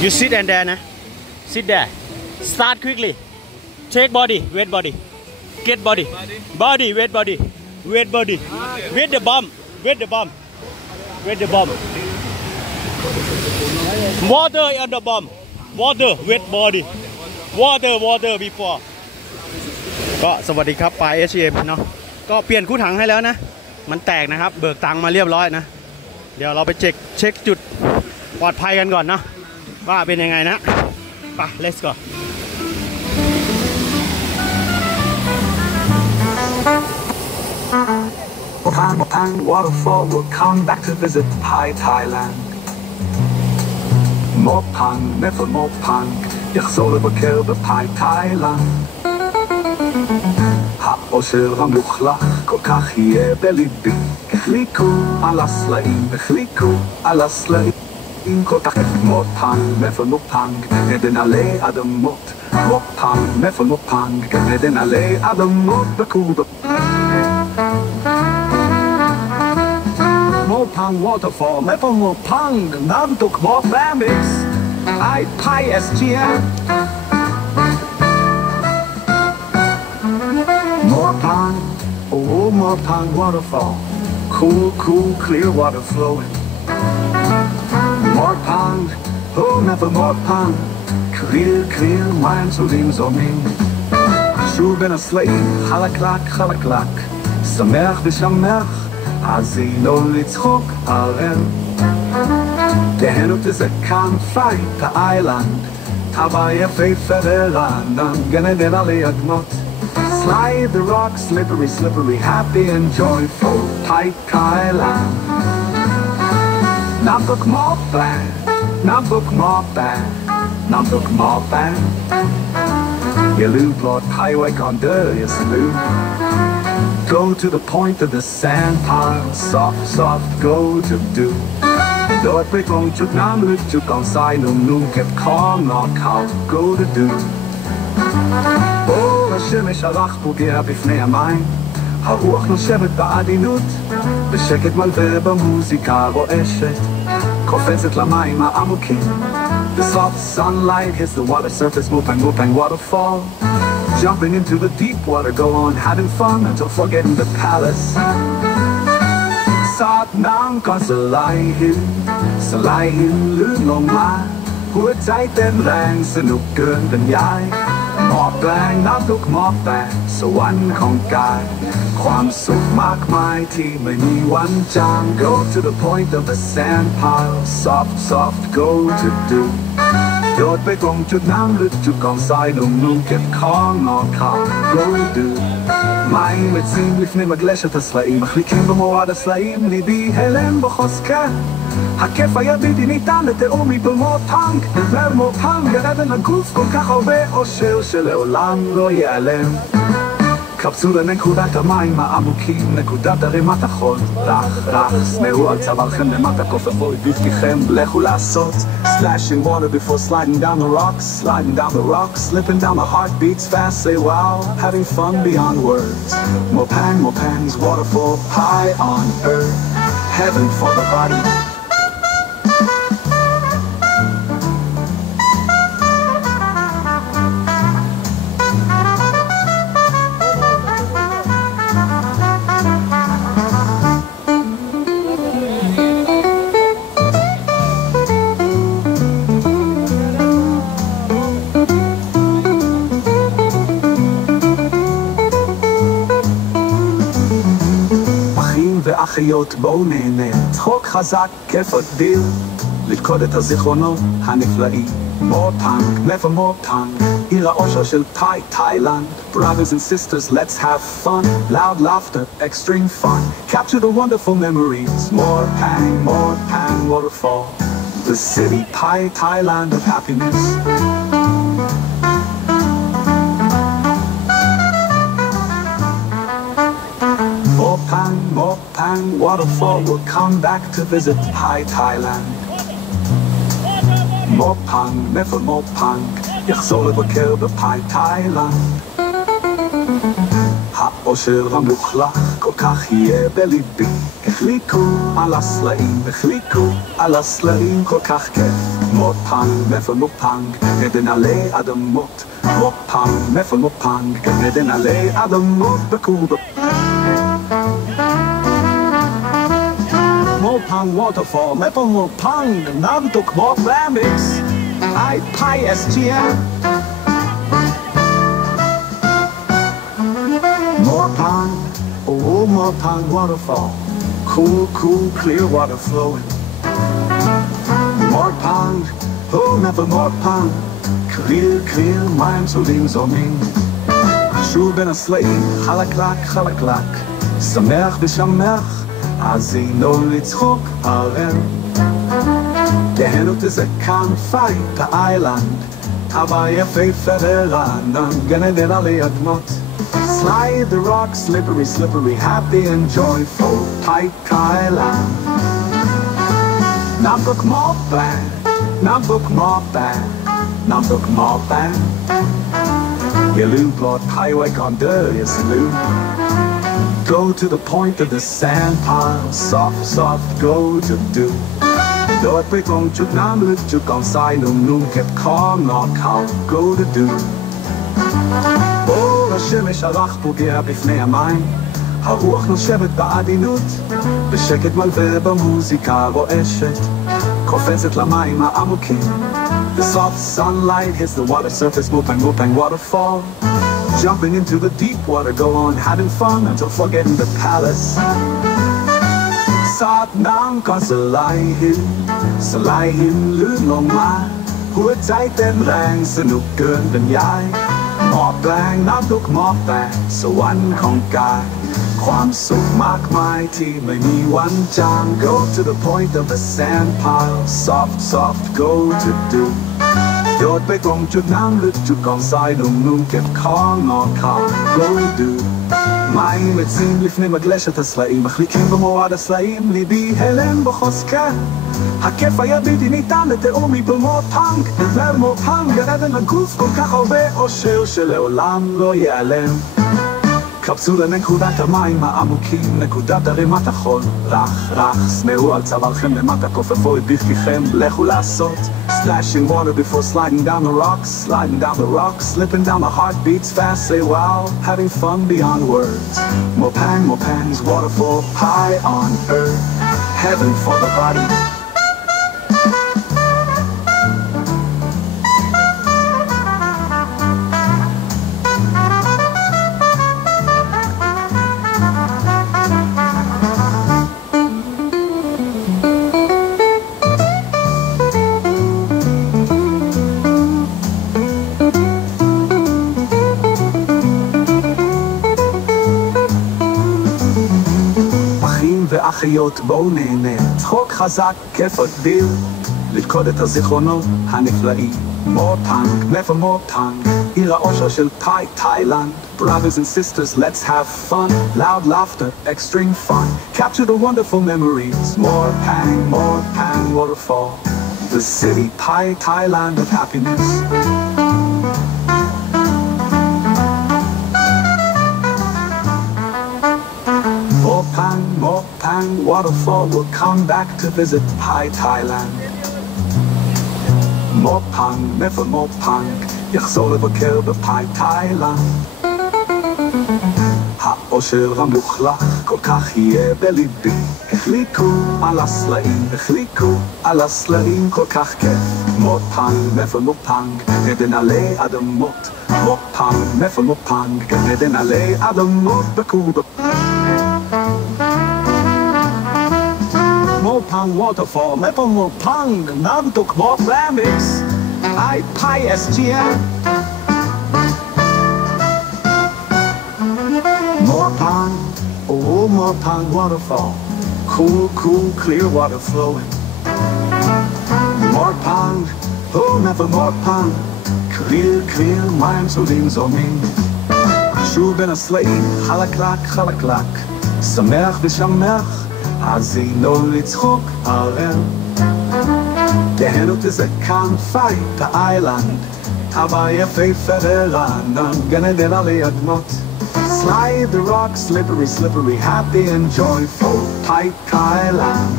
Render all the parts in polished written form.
You sit and there, nah. Sit there. Start quickly. Take body, weight body. Get body. Body, weight body. Weight body. Weight the bomb. Weight the bomb. Weight the bomb. Water on the bomb. Water, weight body. Water before. ก็สวัสดีครับปลาย HM เนาะก็เปลี่ยนคู่ถังให้แล้วนะมันแตกนะครับเบิกตังค์มาเรียบร้อยนะเดี๋ยวเราไปเช็คจุดปลอดภัยกันก่อนเนาะว่าเป็นยังไงนะไป let's go Mopang waterfall will come back to visit Thailand. Mopang, never Mopang, יחזור לבקר בתאילנד. האושר המלוכלך כל כך יהיה בליבי. החליקו על הסלעים, החליקו על הסלעים. כל כך מופנג, מאיפה מופנג, עדן עלי אדמות. מופנג, מאיפה מופנג, עדן עלי אדמות בקובה. מופנג waterfall, מאיפה מופנג, נמתו כמו פרמיקס. I Pi SGM. Mopang, oh Mopang waterfall, cool, clear water flowing. Mopang, oh never Mopang, clear, wine so dim zooming. שוב בין הסלעים, חלקלק, שמח ושמח, אז היא לא לצחוק עליהם. תהנות איזה קאמפי, תאילנד, טבע יפהפה ורענן, גן עדן עלי אדמות. Slide the rocks, slippery, happy and joyful, Thailand. Namtok Mopang. Yalu plot highway condur, yes Lou. Go to the point of the sand pile, soft, go to do. โดดไปตรงจุดน้ำลึกจุดกองทรายนุ่มๆเก็บของนอนเขา go to do אור השמש הלך פוגע בפני המים הרוח נושבת בעדינות בשקט מלווה במוזיקה רועשת קופצת למים העמוקים The soft sunlight hits the water surface Mopang waterfall Jumping into the deep water go on having fun until forgetting the palaceสาดน้ำก่อนสลายหินลื่นลงมาหัวใจเต้นแรงสนุกเกินบรรยายหมอบแปลงน้ำทุกหมอบแปลงสวรรค์ของกายความสุขมากมายที่ไม่มีวันจาง Go to the point of the sand pile soft go to do โดดไปตรงจุดน้ำลึกจุดกองทรายนุ่มๆเก็บของนอนเขา Go to מים עצים לפני מגלשת הסלעים מחליקים במורד הסלעים ליבי הלם בחוזקה הכיף היה בלתי ניתן לתיאום במופנג במופנג גרדן לגוף כל כך הרבה אושר שלעולם לא ייעלם קפצו לנקודת המים העמוקים נקודת הרימת החול רך סמאו על צווארכם למטה כופפו בדבכם לכו לעשות Splashing water before sliding down the rocks slipping down my heart beats fast say wow having fun beyond words Mopang's waterfall high on earth heaven for the body אחיות בואו נהנה, צחוק חזק, כיף אדיר לפקוד את הזיכרונות הנפלאים מופנג, never מופנג עיר האושר של Thailand Brothers and sisters, let's have fun Loud laughter, extreme fun Capture the wonderful memories Mopang waterfall The city Thailand of happiness Mopang waterfall will come back to visit Thailand. Mopang, never Mopang, יחזור לבקר בתאילנד. האושר המלוכלך כל כך יהיה בליבי. החליקו על הסלעים כל כך כיף. מופנג, מפנג, גן עדן עלי אדמות. מופנג, מפנג, גן עדן עלי אדמות בקובה. Mopang waterfall, Mopang, Nabduk Mop Lambics, I Pi SGM. Mopang, oh Mopang waterfall, cool, clear water flowing. Mopang, oh never Mopang, clear, minds who leaves on me. Shul ben a slave, halaklak, samech b'shamech. עזינו לצחוק עליהם תהנות איזה כאן פייט באיילנד אבא יפהפה ורענן גן עדן עלי אדמות Slide the rock, slippery, happy and joyful Pike Island Nabuk Mopan Yelu blot highway condur, yes Lou Go to the point of the sand pile, soft, go to do. Dort bekom chuk nam lut chuk on side num kept calm, not calm, go to do. Oh, השמש הלך פוגע בפני המים, הרוח נושבת בעדינות, בשקט מלווה במוזיקה רועשת, קופצת למים העמוקים. The soft sunlight hits the water surface, Mopang waterfall. Jumping into the deep water, go on having fun until forgetting the palace. Sat nam kan salahinลื่นลงมาหัวใจเต้นแรงสนุกเกินบรรยายหมอบแปลงน้ำทุกหมอบแตกสวรรค์ของกายความสุขมากมายที่ไม่มีวันจาง Go to the point of the sand pile, soft, go to do. โยนไปตรงจุดน้ำลึกจุดกองทรายนุ่มๆเก็บของนอนข่าว Go do מים עצים לפני מגלשת הסלעים מחליקים במורד הסלעים ליבי הלם בחוזקה הכיף היה בלתי ניתן לתיאור מבמופנג ומופנג גן עדן הגוף כל כך הרבה אושר שלעולם לא ייעלם קפצו לנקודת המים העמוקים נקודת הרימת החול רך סמרו על צווארכם למטה כופפו את ברכיכם לכו לעשות Splashing water before sliding down the rocks slipping down the heartbeats fast say wow having fun beyond words Mopang's waterfall high on earth heaven for the body ואחיות בואו נהנה צחוק חזק כיף אדיר ללכוד את הזיכרונות הנפלאים מופנג, מופנג עיר האושר של תאילנד Brothers and sisters let's have fun loud laughter, extreme fun capture the wonderful memories Mopang waterfall the city Thailand of happiness Mopang waterfall will come back to visit Thailand. Mopang יחזור לבקר Thailand. האושר המוחלט כל כך יהיה בליבי. החליקו על הסלעים כל כך כיף. Mopang עדן עלי אדמות. Mopang עדן עלי אדמות בקובה. Mopang waterfall, Mopang, Nabduk Mop Lambics, I Pi SGM. Mopang, oh Mopang waterfall, cool, clear water flowing. Mopang, oh never Mopang, clear, minds who leaves on me. Shul ben a slave, halaklak, samech b'shamech. עזינו לצחוק עליהם תהנות איזה כאן פייט באיילנד אבא יפהפה ורענן גן עדן עלי אדמות Slide the rock, slippery, happy and joyful Pike Island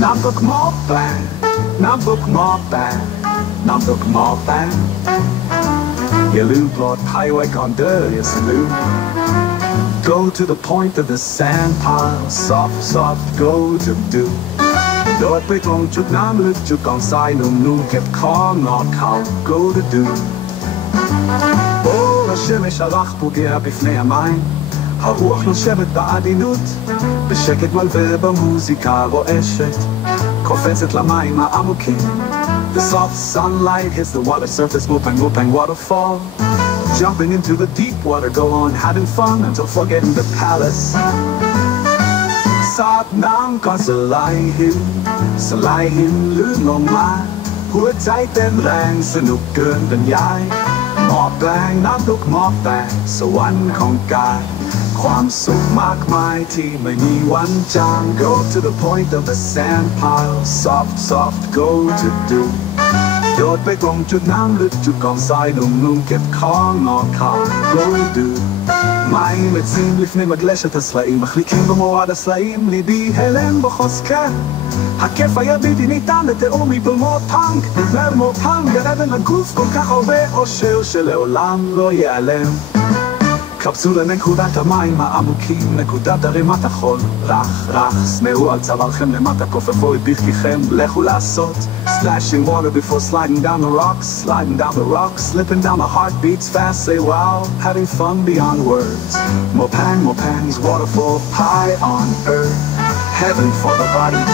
Nabuk น้ำตกหมอกแตกน้ำตกหมอกแตกอย่าลืมปลอดภัยไว้ก่อนเด้ออย่าลืม Go to the point of the sand pile soft soft go to do โดดไปตรงจุดน้ำลึกจุดกองทรายนุ่มๆเก็บของนอนเขา go to do אור השמש הרך פוגע בפני המים הרוח נושבת בעדינות בשקט מלווה במוזיקה רועשת קופצת למים העמוקים The soft sunlight hits the water surface moving waterfall Jumping into the deep water go on having fun until forgetting the palace สาดน้ำก่อนสลายหินลื่นลงมาหัวใจเต้นแรงสนุกเกินบรรยายหมอกแปลงน้ำตกหมอกแตกสวรรค์ของกายความสุขมากมายที่ไม่มีวันจาง Go to the point of the sand pile soft soft go to do โดดไปตรงจุดน้ำลึกจุดกองทรายนุ่มๆเก็บของนอนเขา go to מים עצים לפני מגלשת הסלעים מחליקים במורד הסלעים ליבי הלם בחוזקה הכיף היה בלתי ניתן לתיאומי במופנק במופנק גרבן לגוף כל כך הרבה אושר שלעולם לא ייעלם קפסולה נקודת המים העמוקים נקודת הרימת החול רך סמאו על צווארכם למטה כופפו את ברכיכם לכו לעשות Splashing water before sliding down the rocks slipping down the heartbeats fast say wow having fun beyond words Mopan's waterfall high on earth heaven for the body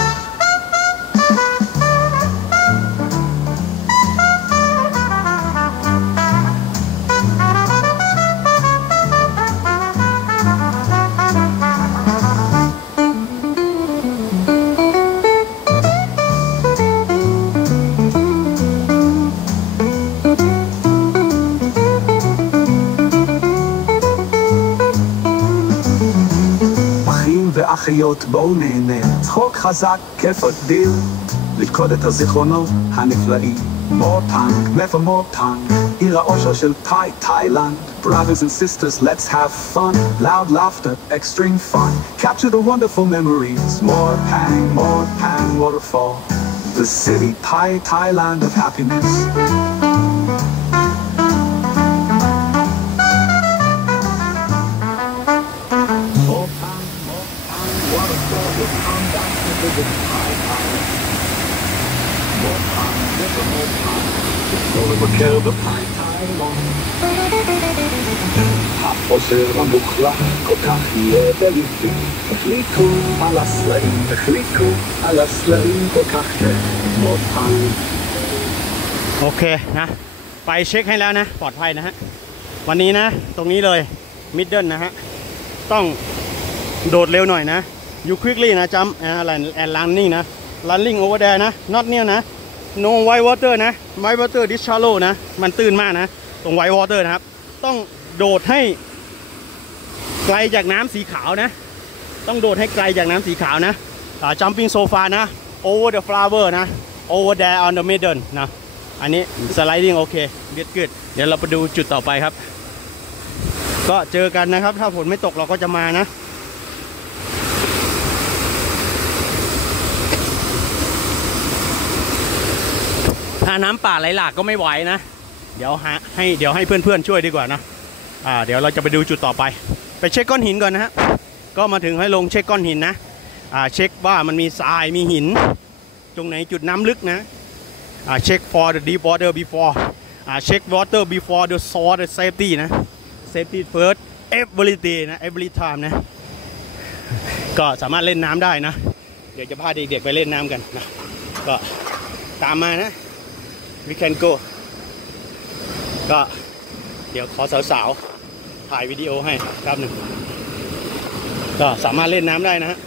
אחיות בואו נהנה, צחוק חזק, כיף אדיר לפקוד את הזיכרונות הנפלאים מופנק, מאיפה מופנק? עיר האושר של Thailand Brothers and sisters, let's have fun Loud laughter, extreme fun Capture the wonderful memories Mopang, waterfall The city, Thailand of happiness לבקר בפאי תאילון החוסר המוחלט כל כך יהיה בליבי החליקו על הסלעים כל כך מאוד פעם โอเคนะไปเช็คให้แล้วนะปลอดภัยนะฮะวันนี้นะตรงนี้เลยมิดเดิลนะฮะต้องโดดเร็วหน่อยนะ you quickly นะจำand running นะ running over there นะ not near นะ no white water นะ white water this shallow นะมันตื้นมากนะตรง white water นะครับต้องโดดให้ไกลจากน้ำสีขาวนะต้องโดดให้ไกลจากน้ำสีขาวนะjumping so far นะ over the flower นะ over there on the middle นะอันนี้ sliding โอเค good เดี๋ยวเราไปดูจุดต่อไปครับก็เจอกันนะครับถ้าฝนไม่ตกเราก็จะมานะถ้าน้ำป่าไหลหลากก็ไม่ไหวนะเดี๋ยวให้เพื่อนๆช่วยดีกว่านะเดี๋ยวเราจะไปดูจุดต่อไปเช็คก้อนหินก่อนนะฮะก็มาถึงให้ลงเช็คก้อนหินนะเช็คว่ามันมีทรายมีหินตรงไหนจุดน้ำลึกนะเช็ค for the deep water before check water before the source the safety นะ safety first every day นะ every time นะก็สามารถเล่นน้ำได้นะเดี๋ยวจะพาเด็กๆไปเล่นน้ำกันนะก็ตามมานะ we can go ก็เดี๋ยวขอสาวๆถ่ายวิดีโอให้ครับหนึ่งก็สามารถเล่นน้ำได้นะฮะ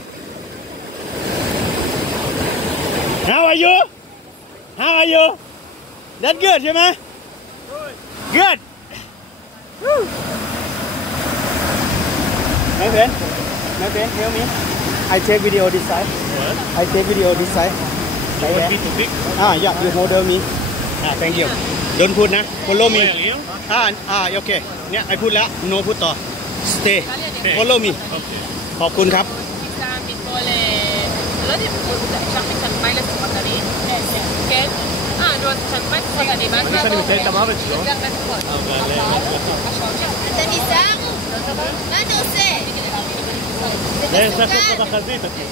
How are you That's good ใช่ไหม Good My friend help me I take video this side I take video this side yeah you hold me thank you don't put นะ follow me okay เนี่ย I put แล้ว no put ต่อ stay follow me ขอบคุณครับ כן. נו, אז תשלמי את זה, אני מעט שאני מתאר את המוות שלו. אתה נזהר? מה אתה עושה? זה צריך להיות בחזית, אחי.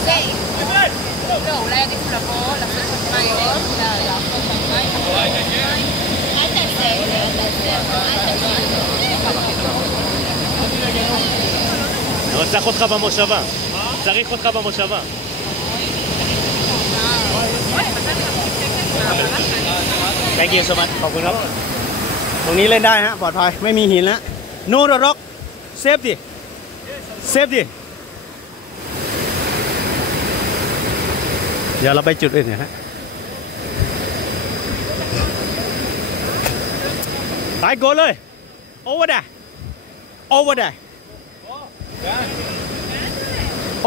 אוקיי. לא, אולי עדיף לבוא, לעשות חתימה היום, לעשות חתימה. אל תעשה את זה, אל תעשה. אבל צריך אותך במושבה. צריך אותך במושבה. Thank you so much ขอบคุณครับตรงนี้เล่นได้ฮะปลอดภัยไม่มีหินแล้ว No rock safety safety เดี๋ยวเราไปจุดอื่นนะฮะไปโกเลย over there over there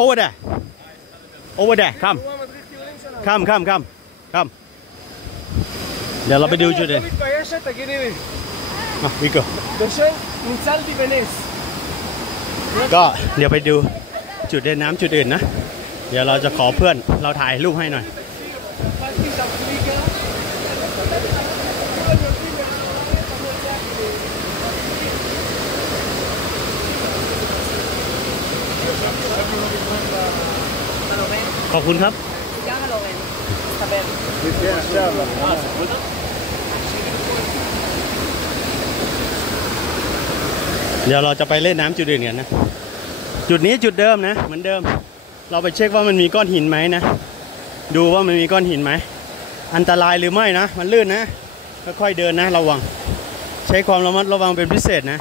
over there over there come come come come come เดี๋ยวเราไปดูจุดอื่น מתביישת? תגידי לי. มาวิโก้ בשם ניצלתי בנס. ก็เดี๋ยวไปดูจุดเล่นน้ำจุดอื่นนะ เดี๋ยวเราจะขอเพื่อนเราถ่ายรูปให้หน่อย הפעלתי את הפליקה.ขอบคุณครับ เดี๋ยวเราจะไปเล่นน้ำจุดอื่นกันนะ จุดนี้จุดเดิมนะเหมือนเดิม เราไปเช็คว่ามันมีก้อนหินไหมนะ ดูว่ามันมีก้อนหินไหม อันตรายหรือไม่นะ มันลื่นนะ ค่อยๆเดินนะระวัง ใช้ความระมัดระวังเป็นพิเศษนะ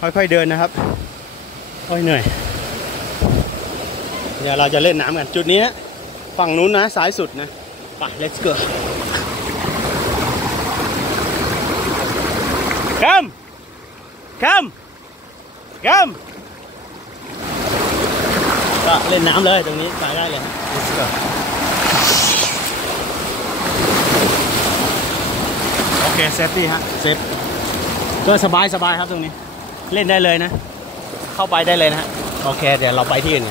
ค่อยๆเดินนะครับโอ้ยเหนื่อย เดี๋ยวเราจะเล่นน้ำกันจุดนี้ฝั่งนู้นนะซ้ายสุดนะไป let's go come come come ก็เล่นน้ำเลยตรงนี้ไปได้เลย let's go โอเคเซฟตี้ฮะเซฟก็สบายครับตรงนี้เล่นได้เลยนะเข้าไปได้เลยนะฮะโอเคเดี๋ยวเราไปที่อื่น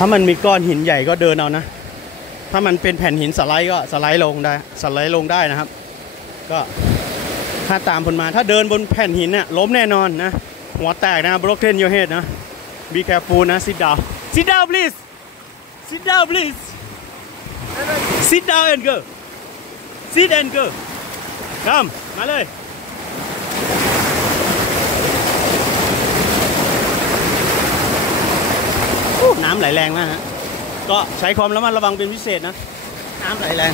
ถ้ามันมีก้อนหินใหญ่ก็เดินเอานะถ้ามันเป็นแผ่นหินสไลด์ก็สไลด์ลงได้นะครับก็ถ้าตามคนมาถ้าเดินบนแผ่นหินเนี่ยล้มแน่นอนนะหัวแตกนะ broken your head นะ be careful นะ sit down please sit down please sit down and go sit and go come มาเลยน้ำไหลแรงมากฮะก็ใช้ความระมัดระวังเป็นพิเศษนะน้ำไหลแรง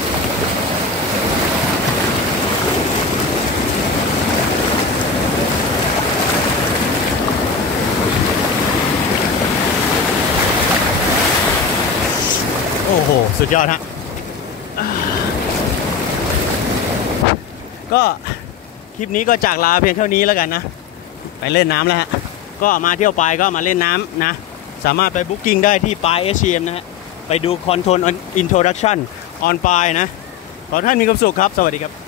โอ้โหสุดยอดฮะก็คลิปนี้ก็จากลาเพียงเท่านี้แล้วกันนะไปเล่นน้ำแล้วฮะก็มาเที่ยวไปก็มาเล่นน้ำนะสามารถไปบุ๊กิ้งได้ที่ปาย HCM นะฮะไปดู Control Introduction on ปายนะขอท่านมีความสุขครับสวัสดีครับ